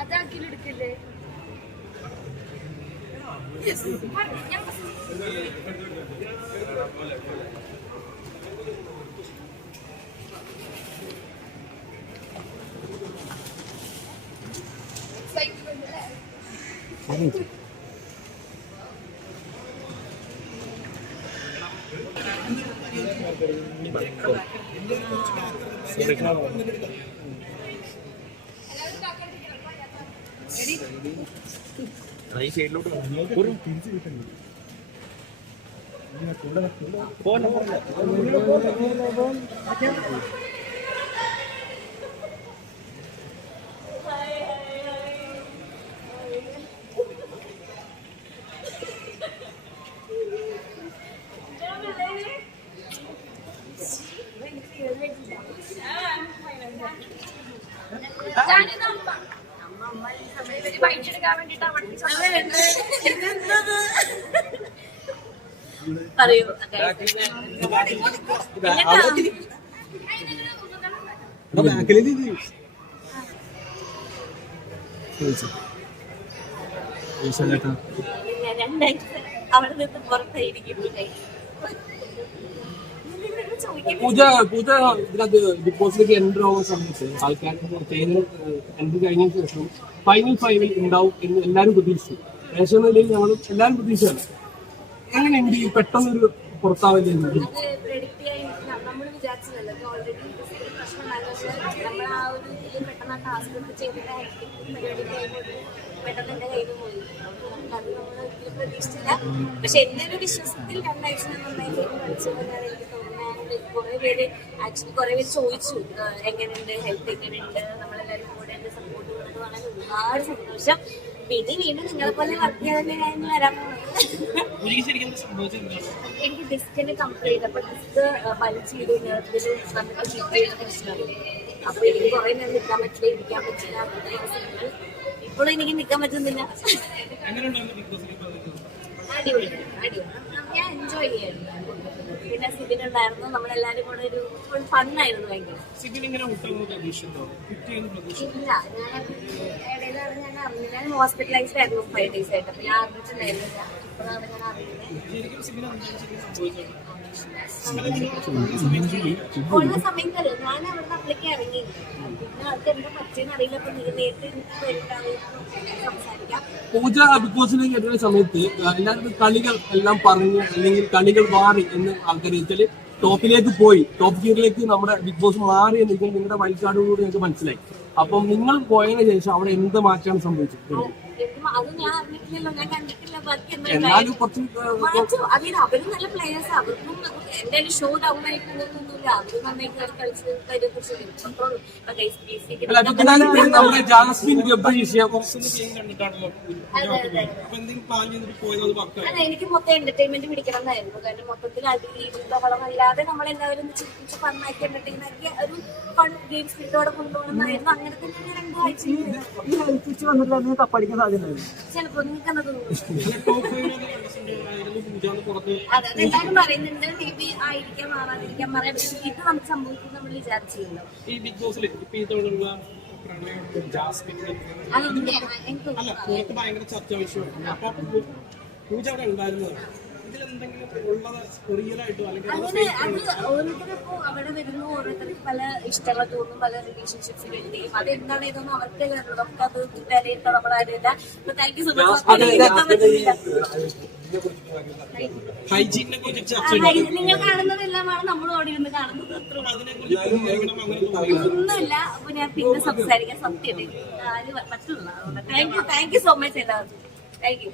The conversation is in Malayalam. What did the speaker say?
അതാക്കിലെടുക്കില്ലേ? പറയൂ. അവിടെ നിന്ന് പുറത്തായിരിക്കും. പൂജ ഇതിനകത്ത് ബിഗ് ബോസിലേക്ക് എൻട്രി ആവുന്ന സമയത്ത് ആൾക്കാർ എൻട്രി കഴിഞ്ഞ ശേഷം ഫൈനൽ 5 ഉണ്ടാവും എന്ന് എല്ലാവരും പ്രതീക്ഷിച്ചു. ഏഷ്യ നിലയിൽ ഞങ്ങളും എല്ലാവരും പ്രതീക്ഷയാണ്. എങ്ങനെയുണ്ട് ഈ പെട്ടെന്നൊരു പുറത്താവില്ലേ? നമ്മൾ വിചാരിച്ചതല്ലോ ഓൾറെഡി പ്രശ്നം നമ്മൾ ആ ഒരു ഇതിൽ പെട്ടെന്ന് ടാസ്ക് ചെയ്തിട്ട് പരിപാടി പെട്ടെന്ന് എന്റെ കയ്യിൽ പോയി. അത് നമ്മൾ ഒരിക്കലും പ്രതീക്ഷിച്ചില്ല. പക്ഷെ എന്റെ ഒരു വിശ്വാസത്തിൽ 2 ആഴ്ച നന്നായി പഠിച്ചതെന്നാണ് എനിക്ക് തോന്നുന്നത്. കുറെ പേര് ചോദിച്ചു എങ്ങനെയുണ്ട്, ഹെൽത്ത് എങ്ങനെയുണ്ട്, നമ്മളെല്ലാവരും കൂടെ എന്റെ സപ്പോർട്ട് ചെയ്യുന്നത് വളരെ ഒരുപാട് സന്തോഷം. പിന്നെ വീണ്ടും നിങ്ങളെ പോലെ വർക്ക് ചെയ്യാൻ ഞാൻ വരാൻ എനിക്ക് ഡിസ്കിന് കംപ്ലൈന്റ്. അപ്പൊ ഡിസ്ക് വലിച്ചു ചെയ്ത് നേരത്തിൽ നമുക്ക് ചീറ്റയുടെ പ്രശ്നമാണ്. അപ്പൊ എനിക്ക് കുറെ നേരം നിൽക്കാൻ പറ്റില്ല, ഇരിക്കാൻ പറ്റില്ല. ദിവസങ്ങൾ ഇപ്പോഴും എനിക്ക് നിൽക്കാൻ പറ്റുന്നില്ല. അടിപൊളി ഞാൻ എൻജോയ് ചെയ്യായിരുന്നു. പിന്നെ സിബിൻ ഉണ്ടായിരുന്നു, നമ്മളെല്ലാരും കൂടെ ഒരു ഫണ്ണായിരുന്നു ഭയങ്കര. ഇല്ല, ഇടയിലാണ് ഞാൻ അറിഞ്ഞത്. ഞാൻ ഹോസ്പിറ്റലൈസ്ഡ് ആയിരുന്നു 5 days ആയിട്ട്. അപ്പൊ ഞാൻ അറിഞ്ഞിട്ടുണ്ടായിരുന്നില്ല. ഇപ്പോഴാണ് ഞാൻ അറിയുന്നത്. ഉള്ള സമയത്തല്ല ഞാൻ അവിടുന്ന് അപ്പളേക്ക് ഇറങ്ങി. പിന്നെ അത് എന്താ പറ്റിയെന്ന് അറിയില്ല. അപ്പൊ നേരത്തെ സംസാരിക്കാം. പൂജ ബിഗ് ബോസിലേക്ക് എത്തുന്ന സമയത്ത് എല്ലാവരും കളികൾ എല്ലാം പറഞ്ഞ് അല്ലെങ്കിൽ കളികൾ മാറി എന്ന് ആൾക്കാർ വെച്ചാല് ടോപ്പിലേക്ക് പോയി, ടോപ്പ് ഗിയറിലേക്ക് നമ്മുടെ ബിഗ് ബോസ് മാറി എന്ന് നിങ്ങളുടെ വൈൽഡ് ഞങ്ങൾക്ക് മനസ്സിലായി. അപ്പം നിങ്ങൾ പോയതിനു ശേഷം അവിടെ എന്ത് മാറ്റമാണ് സംഭവിച്ചത്? അത് ഞാൻ അറിഞ്ഞിട്ടില്ലല്ലോ, ഞാൻ കണ്ടിട്ടില്ല. എന്നാലും കുറച്ച് അതിന് അവരും നല്ല പ്ലേയേഴ്സ്. അവർക്കും എന്തായാലും ഷോ ഡൗൺ ആയിട്ട് പോകുന്നൊന്നുമില്ല. അവര് നന്നായി കളിച്ച് എനിക്ക് മൊത്തം എന്റർടൈൻമെന്റ് പിടിക്കണം എന്നായിരുന്നു. കാരണം മൊത്തത്തിൽ അടിയില്ലാതെ നമ്മളെല്ലാവരും ചിരിപ്പിച്ച് ഫണ്ണാക്കി എന്റർടൈൻ ആക്കി ഒരു ഫൺ ഗെയിം സ്പിരിറ്റോടെ കൊണ്ടുപോകണമെന്നായിരുന്നു. അങ്ങനെ തന്നെ 2 ആഴ്ച ചിലപ്പോ നിങ്ങൾക്ക് എന്താ തോന്നുന്നു? അതെല്ലാരും പറയുന്നുണ്ട്. മേ ബി ആയിരിക്കാം, മാറാതിരിക്കാൻ പറയാം. പക്ഷെ ഇത് നമുക്ക് സംഭവിക്കും നമ്മൾ വിചാരിച്ചില്ല. ഈ ബിഗ് ബോസിൽ എനിക്ക് ഭയങ്കര ചർച്ചാ വിഷയമാണ്. അപ്പൊ പൂജ അവിടെ ഉണ്ടായിരുന്നത് ഓരോരുത്തരിപ്പോ അവിടെ വരുന്നു, ഓരോരുത്തർക്ക് പല ഇഷ്ടങ്ങൾ തോന്നും, പല റിലേഷൻഷിപ്സ് വേണ്ടി. അത് എന്താണ് ഇതൊന്നും അവർക്ക് നമുക്ക് അത് വിലയിരുത്താൻ നമ്മളാരില്ല. Thank you so much. നിങ്ങൾ കാണുന്നതെല്ലാമാണ് നമ്മൾ ഓടി ഇരുന്ന് കാണുന്നത്. ഒന്നുമില്ല. അപ്പൊ ഞാൻ പിന്നെ സംസാരിക്കാൻ സത്യം പറ്റുള്ള. താങ്ക് യു സോ മച്ച് എല്ലാവർക്കും. Thank you.